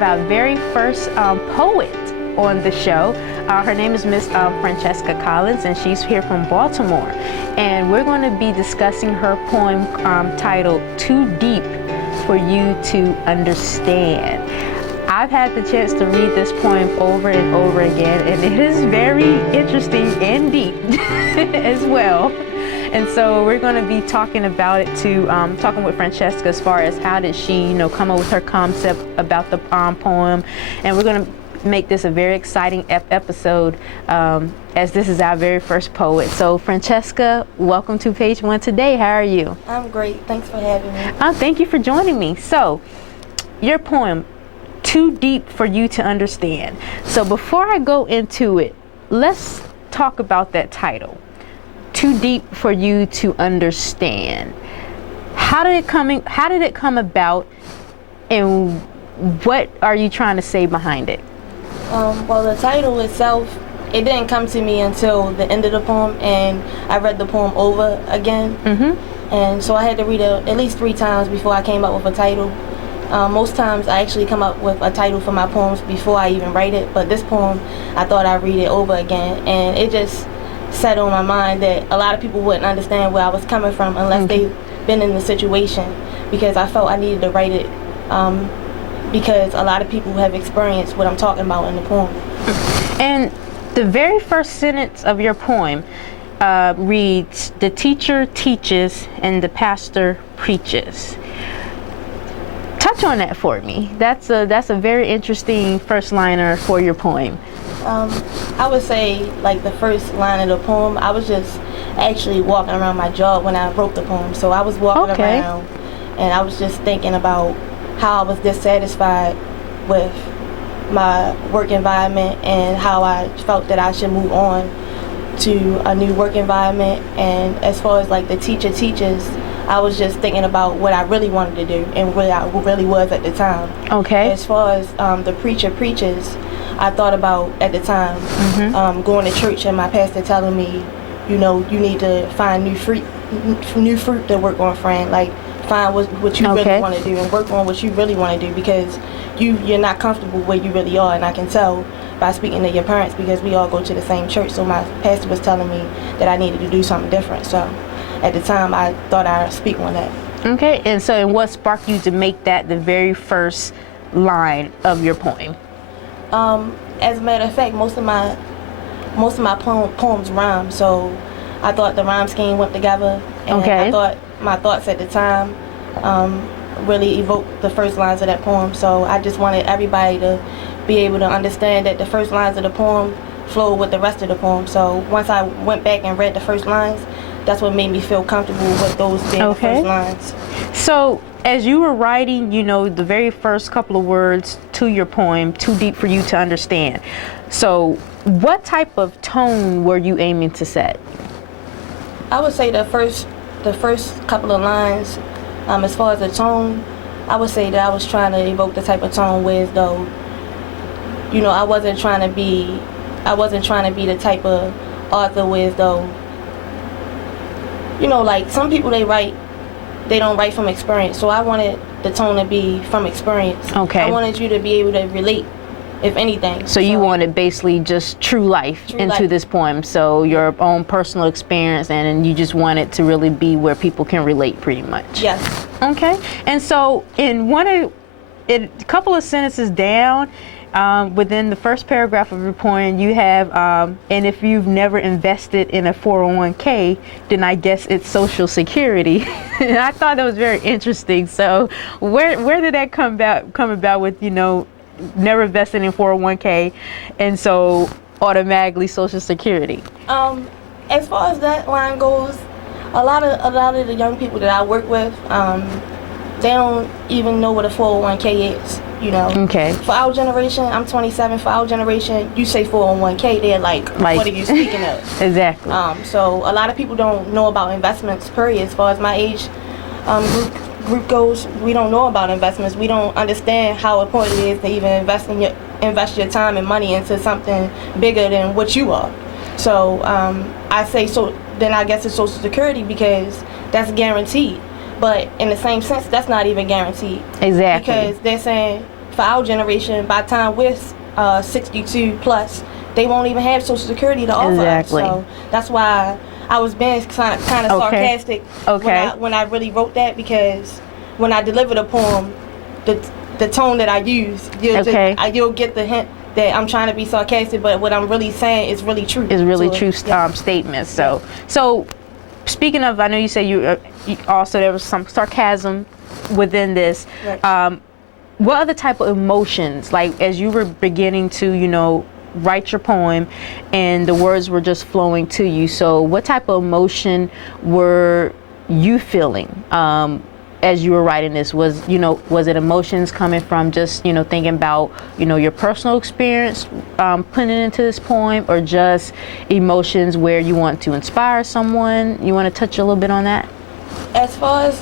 have our very first poet on the show. Her name is Miss Francesca Collins, and she's here from Baltimore. And we're going to be discussing her poem titled Too Deep for You to Understand. I've had the chance to read this poem over and over again, and it is very interesting and deep as well. And so we're going to be talking about it too, talking with Francesca as far as how did she, come up with her concept about the poem. And we're going to make this a very exciting episode as this is our very first poet. So Francesca, welcome to Page One today. How are you? I'm great. Thanks for having me. Thank you for joining me. So your poem, Too Deep for You to Understand. So before I go into it, let's talk about that title. Too deep for you to understand. How did it come about, and what are you trying to say behind it? Well, the title itself, it didn't come to me until the end of the poem, and I read the poem over again. And so I had to read it at least 3 times before I came up with a title. Most times I actually come up with a title for my poems before I even write it, but this poem, I thought I'd read it over again, and it just set on my mind that a lot of people wouldn't understand where I was coming from unless they've been in the situation, because I felt I needed to write it because a lot of people have experienced what I'm talking about in the poem. And the very first sentence of your poem reads, "The teacher teaches and the pastor preaches." Touch on that for me. That's a very interesting first liner for your poem. I would say, like, the first line of the poem, I was just actually walking around my job when I wrote the poem. So I was walking around and I was just thinking about how I was dissatisfied with my work environment and how I felt that I should move on to a new work environment. And as far as like the teacher teaches, I was just thinking about what I really wanted to do and where I really was at the time. Okay. As far as the preacher preaches, I thought about at the time going to church and my pastor telling me, you need to find new fruit to work on, friend. Like, find what you really want to do and work on what you really want to do, because you're not comfortable where you really are. And I can tell by speaking to your parents, because we all go to the same church. So my pastor was telling me that I needed to do something different. So at the time, I thought I'd speak on that. Okay, and what sparked you to make that the very first line of your poem? As a matter of fact, most of my poems rhyme, so I thought the rhyme scheme went together, and I thought my thoughts at the time really evoked the first lines of that poem. So I just wanted everybody to be able to understand that the first lines of the poem flow with the rest of the poem. So once I went back and read the first lines, that's what made me feel comfortable with those being the first lines. So as you were writing, the very first couple of words to your poem, Too Deep for You to Understand. So what type of tone were you aiming to set? I would say the first couple of lines, as far as the tone, I would say that I was trying to evoke the type of tone where, as though, I wasn't trying to be the type of author where, as though, like some people they don't write from experience. So I wanted the tone to be from experience. Okay. I wanted you to be able to relate, if anything. So you wanted basically just true life into this poem. So your own personal experience, and you just want it to really be where people can relate, pretty much. Yes. Okay. And so in a couple of sentences down, within the first paragraph of your poem, you have, and if you've never invested in a 401k, then I guess it's Social Security. And I thought that was very interesting. So where did that come about with, never invested in 401k, and so automatically Social Security? As far as that line goes, a lot of the young people that I work with, they don't even know what a 401k is. Okay. For our generation, I'm 27. For our generation, you say 401k, they're like, what are you speaking of? Exactly. So a lot of people don't know about investments, period. As far as my age group goes, we don't know about investments. We don't understand how important it is to even invest your time and money into something bigger than what you are. So I say, so then I guess it's Social Security, because that's guaranteed. But in the same sense, that's not even guaranteed. Exactly. Because they're saying for our generation, by the time we're 62 plus, they won't even have Social Security to offer us. So that's why I was being kind of sarcastic when I really wrote that, because when I deliver the poem, the tone that I use, you'll get the hint that I'm trying to be sarcastic, but what I'm really saying is really true. It's really true statements. So speaking of, I know you said you also there was some sarcasm within this. Right. What other type of emotions, like as you were beginning to, write your poem and the words were just flowing to you, so what type of emotion were you feeling as you were writing this? Was it emotions coming from just thinking about your personal experience putting it into this poem, or just emotions where you want to inspire someone? You want to touch a little bit on that? As far as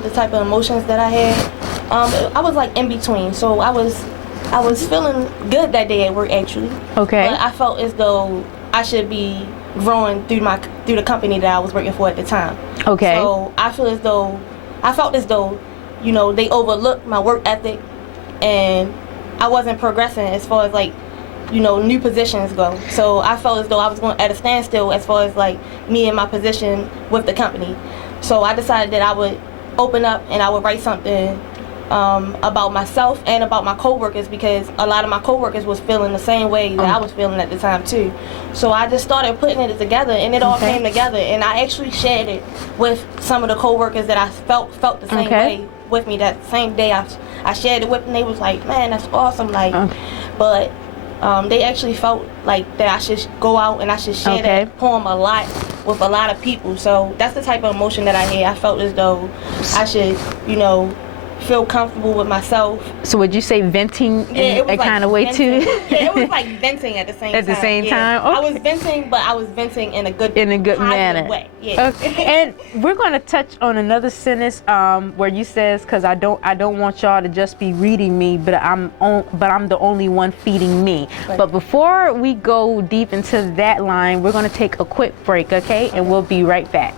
the type of emotions that I had, I was like in between. So I was feeling good that day at work, actually. Okay. But I felt as though I should be growing through the company that I was working for at the time. Okay. So I felt as though, they overlooked my work ethic, and I wasn't progressing as far as like, new positions go. So I felt as though I was going at a standstill as far as like me and my position with the company. So I decided that I would open up and I would write something about myself and about my coworkers, because a lot of my coworkers was feeling the same way that I was feeling at the time too. So I just started putting it together, and it all came together, and I actually shared it with some of the coworkers that I felt the same way with me that same day. I shared it with them. They was like, man, that's awesome, like but they actually felt like that I should go out and I should share that poem a lot with a lot of people. So that's the type of emotion that I had. I felt as though I should, feel comfortable with myself. So would you say venting in a kind of way too? Yeah, it was like venting at the same time. At the same time? I was venting, but I was venting in a good manner. Way. Yeah. Okay. And we're going to touch on another sentence where you says, because I don't want y'all to just be reading me, but I'm the only one feeding me. Right. But before we go deep into that line, we're going to take a quick break, okay? And we'll be right back.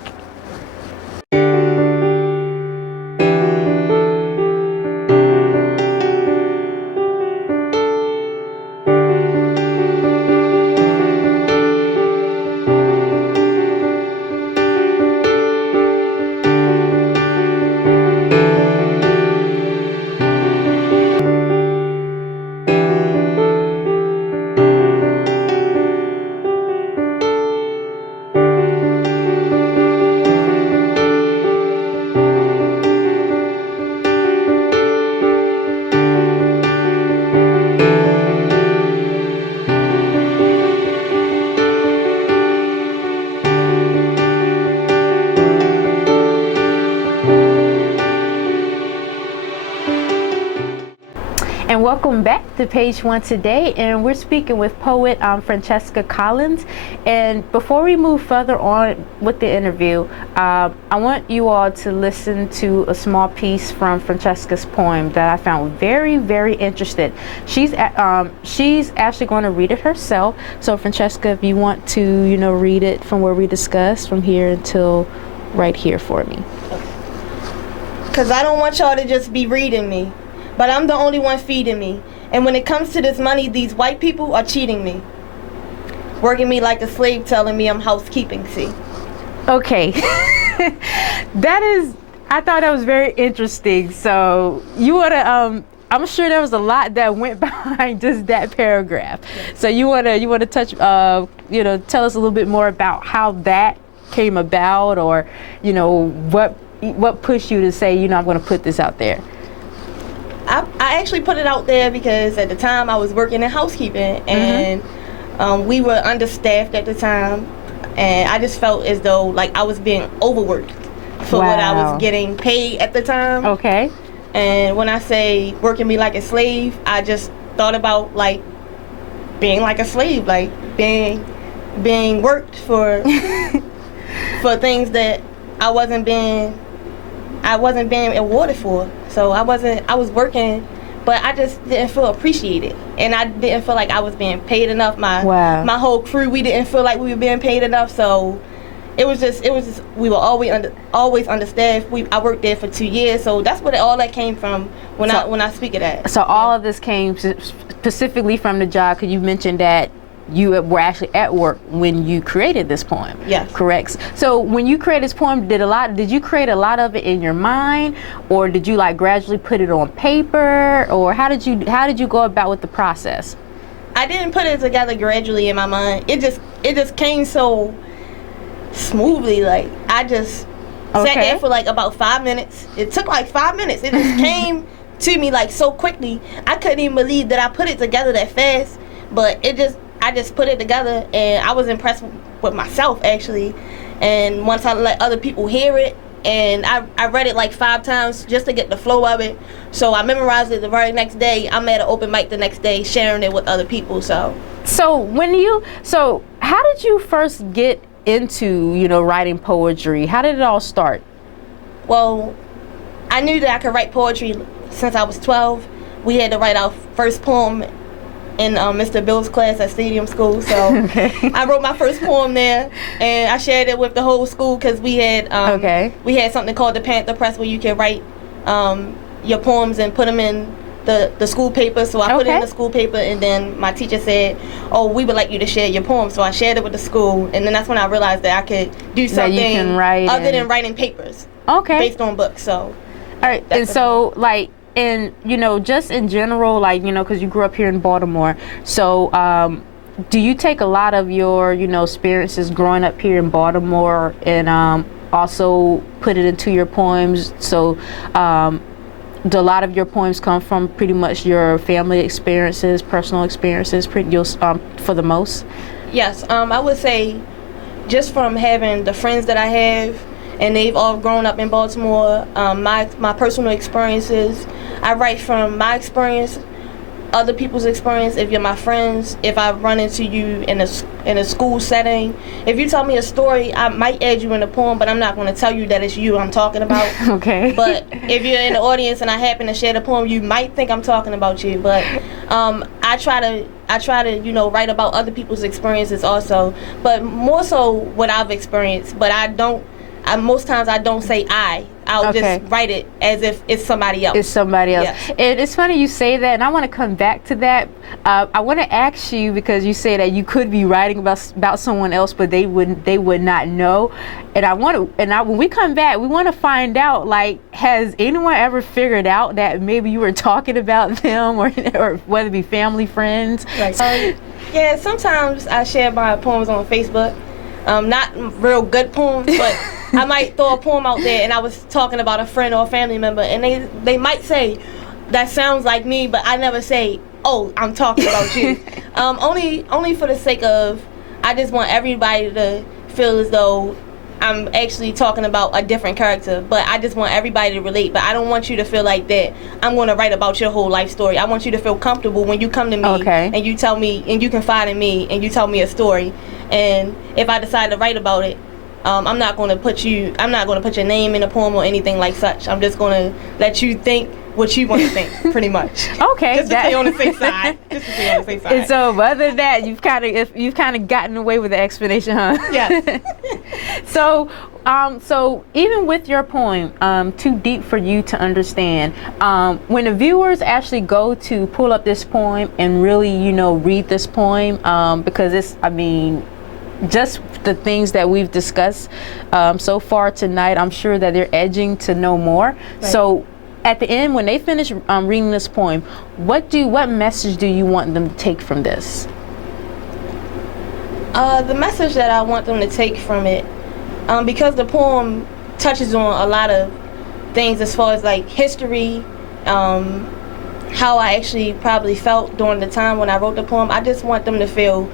And welcome back to Page One today, and we're speaking with poet Francesca Collins. And before we move further on with the interview, I want you all to listen to a small piece from Francesca's poem that I found very, very interesting. She's actually going to read it herself. So Francesca, if you want to, read it from where we discussed from here until right here for me. Because I don't want y'all to just be reading me, but I'm the only one feeding me. And when it comes to this money, these white people are cheating me. Working me like a slave, telling me I'm housekeeping, see. Okay. I thought that was very interesting. So you want to, I'm sure there was a lot that went behind just that paragraph. Yes. So you want to touch, tell us a little bit more about how that came about, or, what pushed you to say, I'm going to put this out there? I actually put it out there because at the time I was working in housekeeping, and we were understaffed at the time, and I just felt as though like I was being overworked for what I was getting paid at the time. Okay. And when I say working me like a slave, I just thought about like being like a slave, like being worked for for things that I wasn't being awarded for. So I was working, but I just didn't feel appreciated, and I didn't feel like I was being paid enough. My whole crew, we didn't feel like we were being paid enough. So it was just we were always understaffed. I worked there for 2 years, so that's what all that came from when I speak of that. So all of this came specifically from the job, because you mentioned that you were actually at work when you created this poem. Yes. Correct. So when you created this poem, did you create a lot of it in your mind, or did you like gradually put it on paper, or how did you go about with the process? I didn't put it together gradually in my mind. It just came so smoothly. Like I just sat there for like about 5 minutes. It took like 5 minutes. It just came to me like so quickly. I couldn't even believe that I put it together that fast. But I just put it together, and I was impressed with myself actually. And once I let other people hear it, and I read it like 5 times just to get the flow of it. So I memorized it the very next day. I'm at an open mic the next day sharing it with other people. So how did you first get into, writing poetry? How did it all start? Well, I knew that I could write poetry since I was 12. We had to write our first poem in Mr. Bill's class at Stadium School. So I wrote my first poem there, and I shared it with the whole school because we had something called the Panther Press where you can write your poems and put them in the school paper. So I put it in the school paper, and then my teacher said, "Oh, we would like you to share your poem." So I shared it with the school, and then that's when I realized that I could do something other than writing papers based on books. So all right, and so like. And, just in general, like, because you grew up here in Baltimore, so do you take a lot of your, experiences growing up here in Baltimore and also put it into your poems? So do a lot of your poems come from pretty much your family experiences, personal experiences, for the most? Yes, I would say just from having the friends that I have, and they've all grown up in Baltimore, my personal experiences. I write from my experience, other people's experience. If you're my friends, if I run into you in a school setting, if you tell me a story, I might add you in a poem, but I'm not going to tell you that it's you I'm talking about. Okay. But if you're in the audience and I happen to share the poem, you might think I'm talking about you. But I try to write about other people's experiences also, but more so what I've experienced. But most times I don't say I'll just write it as if it's somebody else. It's somebody else. Yes. And it's funny you say that, and I want to come back to that. I want to ask you, because you say that you could be writing about someone else, but they would not know. And when we come back, we want to find out, like, has anyone ever figured out that maybe you were talking about them, or whether it be family, friends? Right. Yeah, sometimes I share my poems on Facebook. Not real good poems, but I might throw a poem out there, and I was talking about a friend or a family member, and they might say, "That sounds like me," but I never say, "Oh, I'm talking about you." Only for the sake of, I just want everybody to feel as though I'm actually talking about a different character, but I just want everybody to relate. But I don't want you to feel like that I'm going to write about your whole life story. I want you to feel comfortable when you come to me and you tell me, and you confide in me, and you tell me a story. And if I decide to write about it, I'm not going to put your name in a poem or anything like such. I'm just going to let you think what you want to think, pretty much. Okay. Just to stay on the safe side. And so, other than that, you've kind of gotten away with the explanation, huh? Yes. So even with your poem, Too Deep for You to Understand, when the viewers actually go to pull up this poem and really, read this poem, because just the things that we've discussed so far tonight, I'm sure that they're edging to know more. Right. So at the end, when they finish reading this poem, what message do you want them to take from this? The message that I want them to take from it, because the poem touches on a lot of things as far as like history, how I actually probably felt during the time when I wrote the poem. I just want them to feel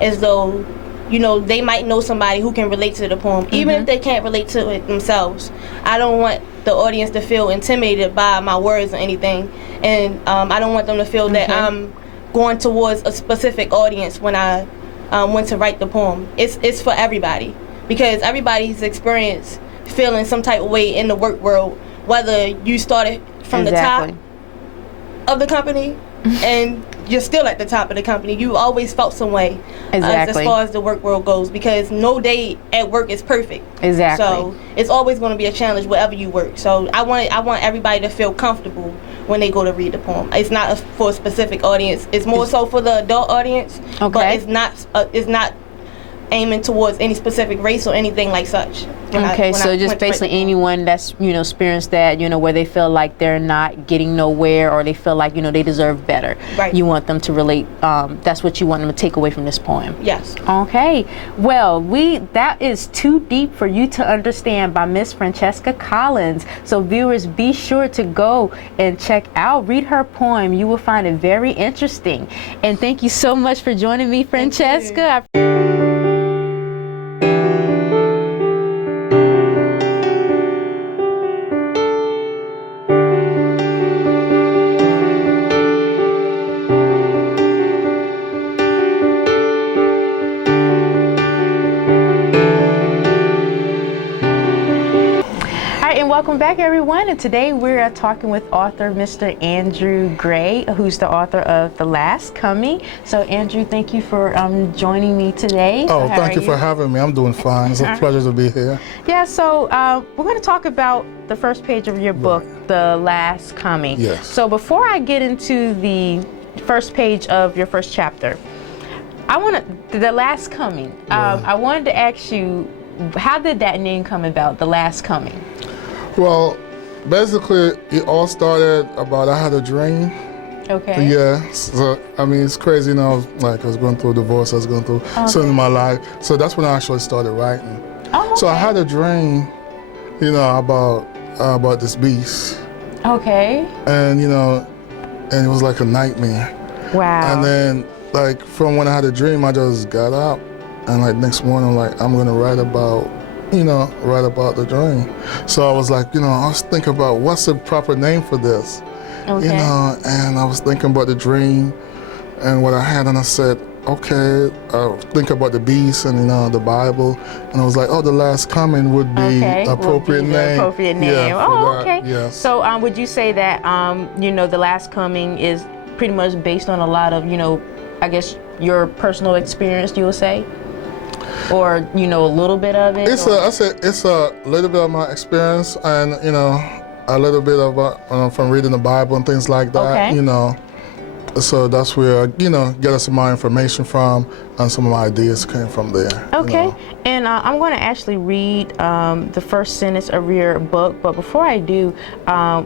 as though, they might know somebody who can relate to the poem, even if they can't relate to it themselves. I don't want the audience to feel intimidated by my words or anything, and I don't want them to feel that I'm going towards a specific audience when I went to write the poem. It's for everybody, because everybody's experienced feeling some type of way in the work world, whether you started from the top of the company and you're still at the top of the company. You always felt some way Exactly. as far as the work world goes, because no day at work is perfect. Exactly. So it's always going to be a challenge wherever you work. So I want everybody to feel comfortable when they go to read the poem. It's not for a specific audience. It's more so for the adult audience. Okay. But it's not aiming towards any specific race or anything like such. So just basically anyone that's, experienced that, where they feel like they're not getting nowhere, or they feel like, they deserve better. Right. You want them to relate, that's what you want them to take away from this poem. Yes. Okay. Well, that is Too Deep for You to Understand by Miss Francesca Collins. So viewers, be sure to go and read her poem. You will find it very interesting. And thank you so much for joining me, Francesca. Welcome back, everyone, and today we're talking with author Mr. Andrew Gray, who's the author of The Last Coming. So, Andrew, thank you for joining me today. Oh, thank you for having me. I'm doing fine. It's a pleasure to be here. Yeah, so we're going to talk about the first page of your book, The Last Coming. Yes. So before I get into the first page of your first chapter, The Last Coming, I wanted to ask you, how did that name come about, The Last Coming? Well, basically, it all started about I had a dream. Okay. Yeah. So, I mean, it's crazy, I was going through a divorce, I was going through something in my life. So that's when I actually started writing. Oh, okay. So I had a dream, about this beast. Okay. And, and it was like a nightmare. Wow. And then, from when I had a dream, I just got up. And, next morning, I'm going to write about the dream. So I was I was thinking about what's the proper name for this, okay. And I was thinking about the dream and what I had, and I said, okay, I'll think about the beast and, the Bible, and I was like, The Last Coming would be the appropriate name. Appropriate name. Yeah, okay. Yes. So would you say that, The Last Coming is pretty much based on a lot of, I guess, your personal experience, you will say? Or, a little bit of it? It's a little bit of my experience, and, a little bit of from reading the Bible and things like that, Okay. So that's where, get us some more information from, and some of my ideas came from there. Okay. And I'm going to actually read the first sentence of your book, but before I do,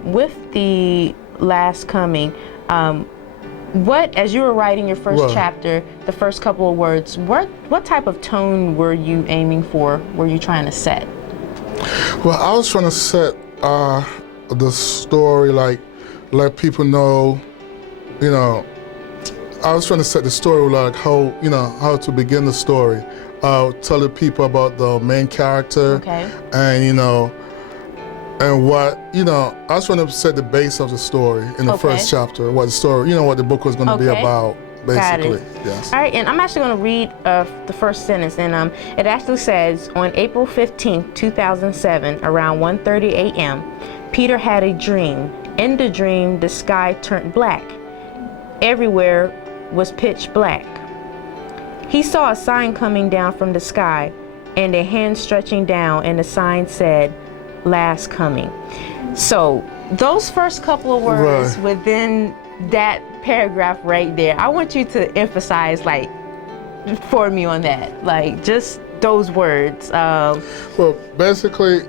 with The Last Coming, as you were writing your first chapter, the first couple of words, what type of tone were you aiming for? Were you trying to set? Well, I was trying to set the story, let people know, I was trying to set the story how to begin the story, telling people about the main character, okay. And and what, I was trying to set the base of the story in the first chapter, what the story, what the book was going to be about, basically. Yes. All right, and I'm actually going to read the first sentence, and it actually says, on April 15th, 2007, around 1:30 a.m., Peter had a dream. In the dream, the sky turned black. Everywhere was pitch black. He saw a sign coming down from the sky, and a hand stretching down, and the sign said, Last Coming. So those first couple of words within that paragraph right there, I want you to emphasize for me on that, just those words. Well, basically,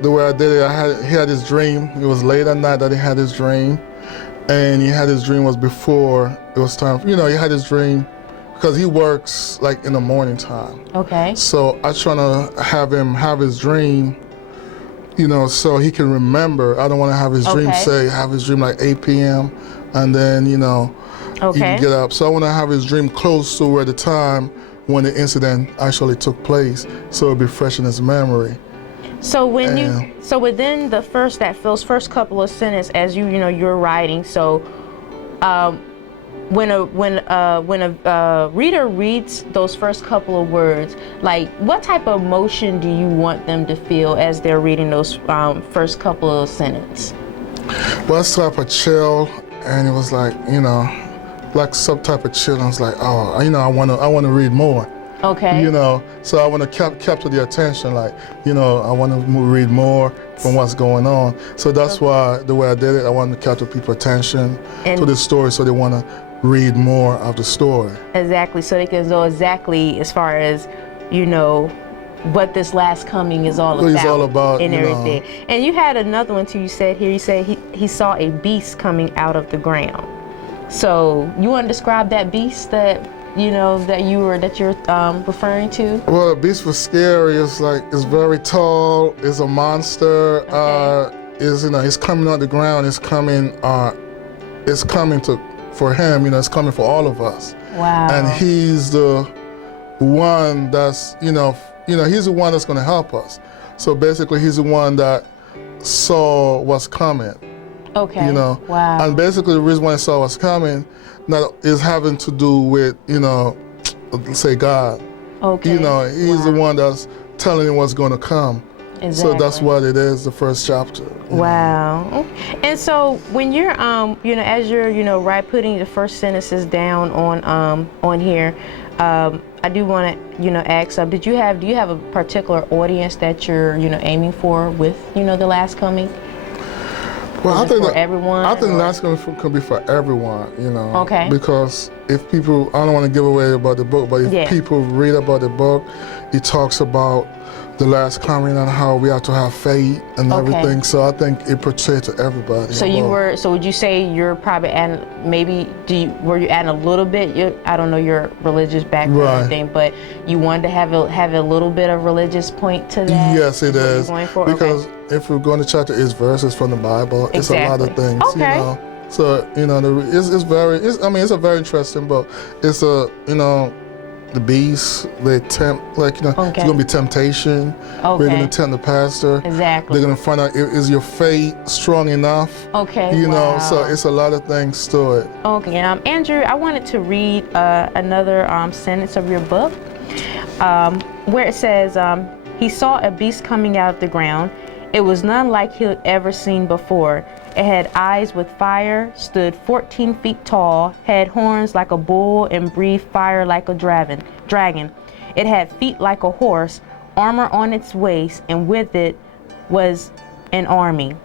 the way I did it, he had his dream. It was late at night that he had his dream, and he had his dream was before it was time. He had his dream because he works in the morning time. Okay. So I trying to have him have his dream, so he can remember. I don't want to have his dream have his dream 8 p.m. and then, he can get up. So I want to have his dream close to where the time when the incident actually took place, so it'll be fresh in his memory. So within those first couple of sentences, as you're writing, so when a reader reads those first couple of words, what type of emotion do you want them to feel as they're reading those first couple of sentences? Well, it's type of chill, and it was like some type of children's like, oh, I want to read more. Okay. So I want to capture the attention, like, I want to read more from what's going on. So that's why the way I did it, I wanted to capture people's attention to the story, so they want to read more of the story. Exactly, so they can know exactly as far as, what this last coming is all about. It's all about, and everything. And you had another one too. You said he saw a beast coming out of the ground. So you want to describe that beast that you're referring to? Well, the beast was scary. It's very tall. It's a monster. Okay. It's coming out the ground. It's coming for him. It's coming for all of us. Wow. And he's the one that's he's the one that's going to help us. So basically, he's the one that saw what's coming. Okay. Wow. And basically, the reason why he saw what's coming is having to do with say God. Okay. He's the one that's telling him what's going to come. Exactly. So that's what it is, the first chapter. Wow. And so when you're as you're putting the first sentences down on here, I do want to ask, do you have a particular audience that you're aiming for with the last coming? Well, I think for everyone. I think last coming can be for everyone. Okay. Because if people, I don't want to give away about the book, but if people read about the book, it talks about the last coming and how we have to have faith and everything. So I think it portrays to everybody. So would you say you're probably adding, were you adding a little bit? I don't know your religious background or anything, but you wanted to have a little bit of religious point to that? Yes, it is. Because if we're going to chapter, it's verses from the Bible. Exactly. It's a lot of things. Okay. So it's a very interesting book. It's the beast, they tempt, it's going to be temptation. Okay. We're going to tempt the pastor. Exactly. They're going to find out, is your faith strong enough? Okay. So it's a lot of things to it. Okay. Andrew, I wanted to read another sentence of your book where it says, he saw a beast coming out of the ground. It was none like he had ever seen before. It had eyes with fire, stood 14 feet tall, had horns like a bull, and breathed fire like a dragon. It had feet like a horse, armor on its waist, and with it was an army.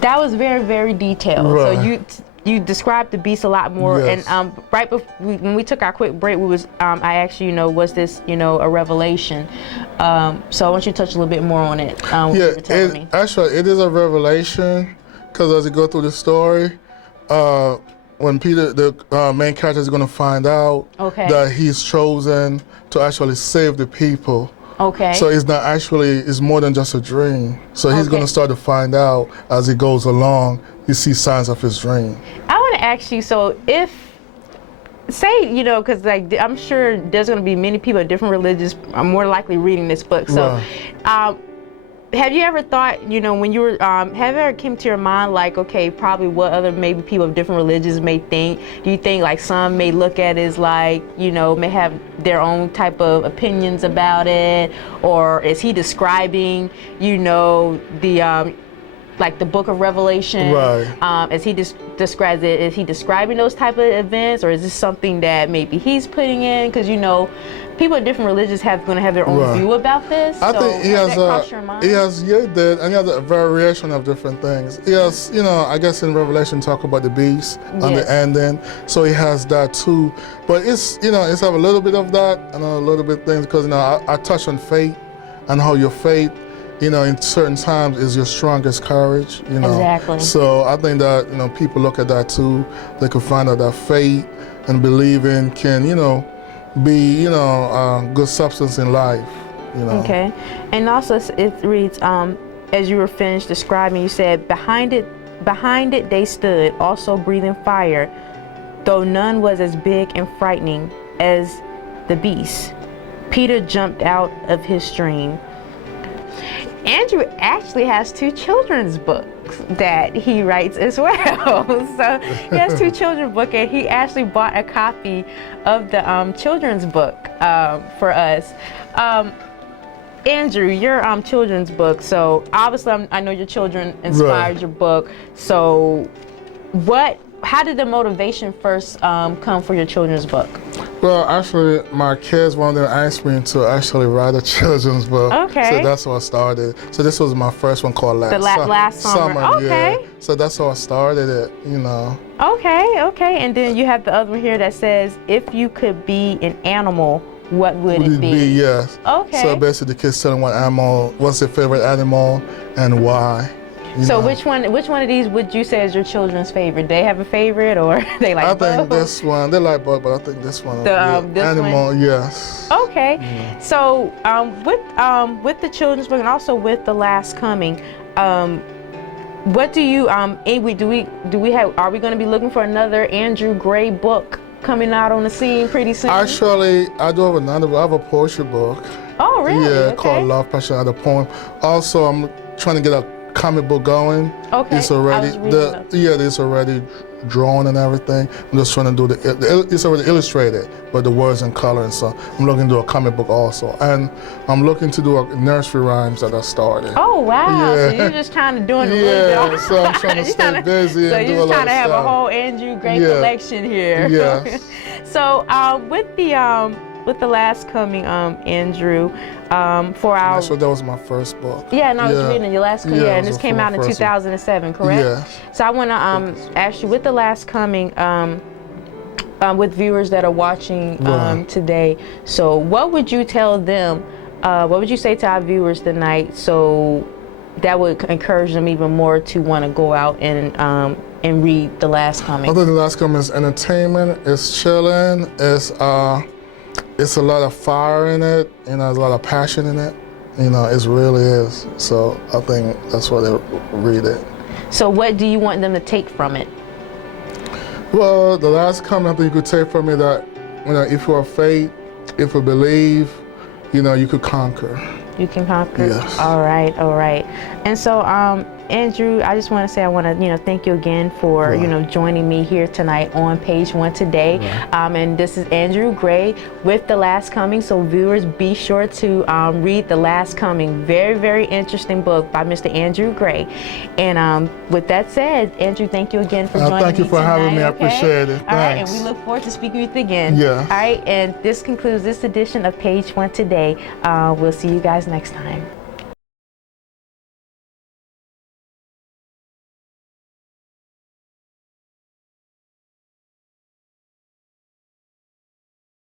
That was very, very detailed. Right. So you described the beast a lot more. Yes. And right before when we took our quick break, I asked you, was this a revelation? So I want you to touch a little bit more on it. Actually, it is a revelation, because as you go through the story, when Peter, the main character, is going to find out that he's chosen to actually save the people. Okay. So it's more than just a dream. So he's going to start to find out as he goes along. You see signs of his dream. I want to ask you, so if, say, because I'm sure there's going to be many people of different religions are more likely reading this book. So have you ever thought, when you were, have it ever came to your mind, probably what other maybe people of different religions may think? Do you think some may look at it as may have their own type of opinions about it? Or is he describing, the book of Revelation? Right. As he describes it, is he describing those type of events, or is this something that maybe he's putting in? Because people of different religions going to have their own view about this. I think he has a variation of different things. He has, I guess in Revelation talk about the beast and the ending, so he has that too. But it's have a little bit of that and a little bit of things, because I touch on faith and how your faith, in certain times is your strongest courage, Exactly. So I think that, people look at that too. They can find out that faith and believing can, be, good substance in life, Okay. And also it reads, as you were finished describing, you said, behind it they stood, also breathing fire, though none was as big and frightening as the beast. Peter jumped out of his dream. Andrew actually has 2 children's books that he writes as well. So he has 2 children's books, and he actually bought a copy of the children's book for us. Andrew, your children's book, so obviously I know your children inspired your book. So what how did the motivation first come for your children's book? Well, actually, my kids wanted to ask me to actually write a children's book. Okay. So that's how I started. So this was my first one called Last Summer. Okay. Yeah. So that's how I started it, you know. Okay. And then you have the other one here that says, if you could be an animal, what would it be? Yes. Okay. So basically the kids telling what's their favorite animal and why. So which one of these would you say is your children's favorite? They have a favorite, or they like both? I think this one. They like both, but I think this one. This animal, one? Yes. Okay. Yeah. So with the children's book and also with The Last Coming, what do you are we going to be looking for another Andrew Gray book coming out on the scene pretty soon? Actually, I do have I have a poetry book. Oh, really? Yeah, okay. called Love, Passion, and a Poem. Also, I'm trying to get a comic book going. Okay. It's already it's already drawn and everything. I'm just trying to do it's already illustrated, but the words in color and so I'm looking to do a comic book also, and I'm looking to do a nursery rhymes that I started. Oh wow! Yeah. So you're just kind of doing a little bit. Yeah, so I'm trying to stay busy. So and you're do just trying to have stuff. a whole Andrew Gray collection here. Yes. So with the Last Coming, Andrew, for our. So that was my first book. Yeah, and I was reading your Last Coming. Yeah, and this came out in 2007, correct? Yeah. So I want to ask you, with the Last Coming, with viewers that are watching today. So what would you tell them? What would you say to our viewers tonight? So that would encourage them even more to want to go out and read The Last Coming. I think The Last Coming is entertainment. It's chilling. It's a lot of fire in it, you know, there's a lot of passion in it, you know, it really is. So I think that's why they read it. So what do you want them to take from it? Well, The Last Coming, I think you could take from it that, you know, if you have faith, if you believe, you know, you could conquer. You can conquer? Yes. All right. And so, Andrew, I just want to say I want to, thank you again for, joining me here tonight on Page One today. And this is Andrew Gray with The Last Coming. So viewers, be sure to read The Last Coming. Very, very interesting book by Mr. Andrew Gray. And with that said, Andrew, thank you again for joining me. Thank you for having me. I appreciate it. All right, and we look forward to speaking with you again. Yeah. All right, and this concludes this edition of Page One today. We'll see you guys next time.